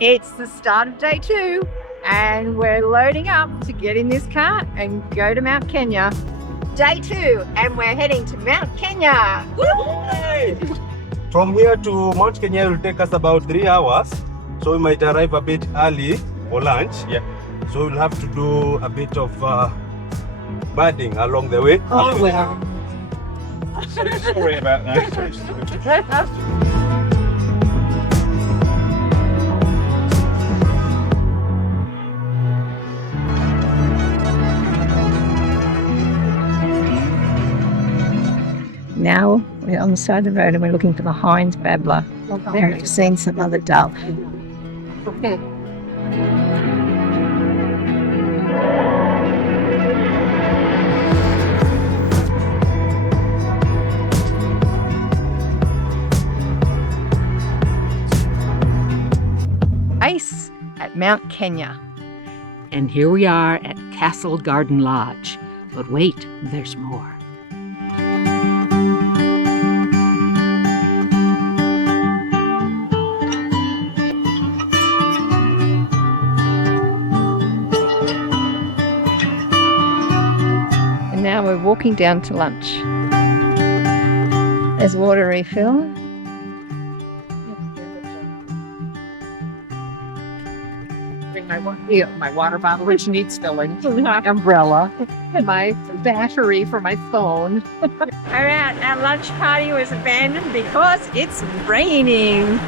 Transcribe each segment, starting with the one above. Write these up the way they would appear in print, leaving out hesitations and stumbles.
It's the start of day 2 and we're loading up to get in this car and go to Mount Kenya. Day 2 and we're heading to Mount Kenya. Yay! From here to Mount Kenya will take us about 3 hours. So we might arrive a bit early for lunch. Yeah. So we'll have to do a bit of birding along the way. Oh, well. Sorry about that. Now we're on the side of the road and we're looking for the Heinz babbler. There, we've seen some other dove. Okay. Base at Mount Kenya. And here we are at Castle Garden Lodge. But wait, there's more. And now we're walking down to lunch. There's water refill. My water bottle, which needs filling, my umbrella, and my battery for my phone. Alright, our lunch party was abandoned because it's raining.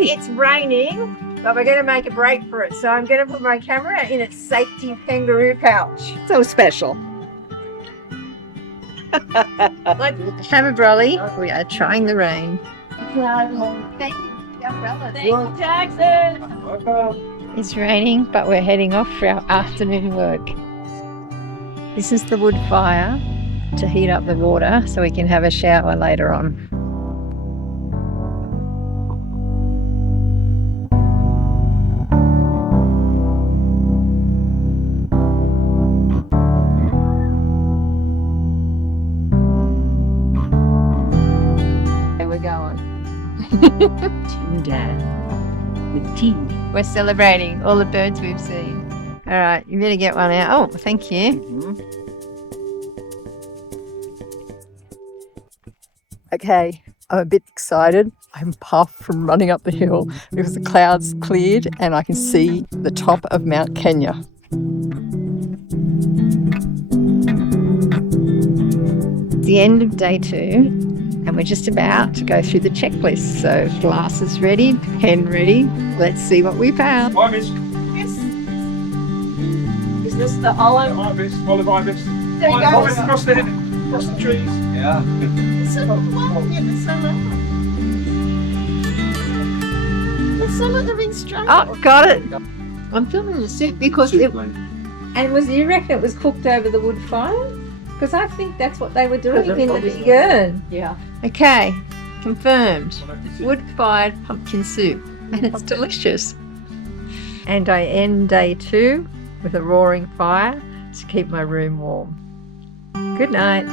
It's raining, but we're going to make a break for it. So I'm going to put my camera in its safety kangaroo pouch. So special. Like have a brolly. We are trying the rain. Thank you, umbrella. Thank you, Jackson. It's raining, but we're heading off for our afternoon work. This is the wood fire to heat up the water so we can have a shower later on. There we're going. Dad with tea. We're celebrating all the birds we've seen. All right, you better get one out. Oh, thank you. Okay, I'm a bit excited. I'm puffed from running up the hill because the clouds cleared and I can see the top of Mount Kenya. It's the end of day 2. And we're just about to go through the checklist. So glasses ready, pen ready. Let's see what we found. Ibis. Yes. Is this the olive? Ibis. Olive Ibis. There you go. Ibis across the trees. Yeah. Some of them instructions. Oh, got it. I'm filming the soup because it. And you reckon it was cooked over the wood fire? Because I think that's what they were doing in the big urn. Yeah. Okay, confirmed. Wood-fired pumpkin soup, and it's delicious. And I end day 2 with a roaring fire to keep my room warm. Good night.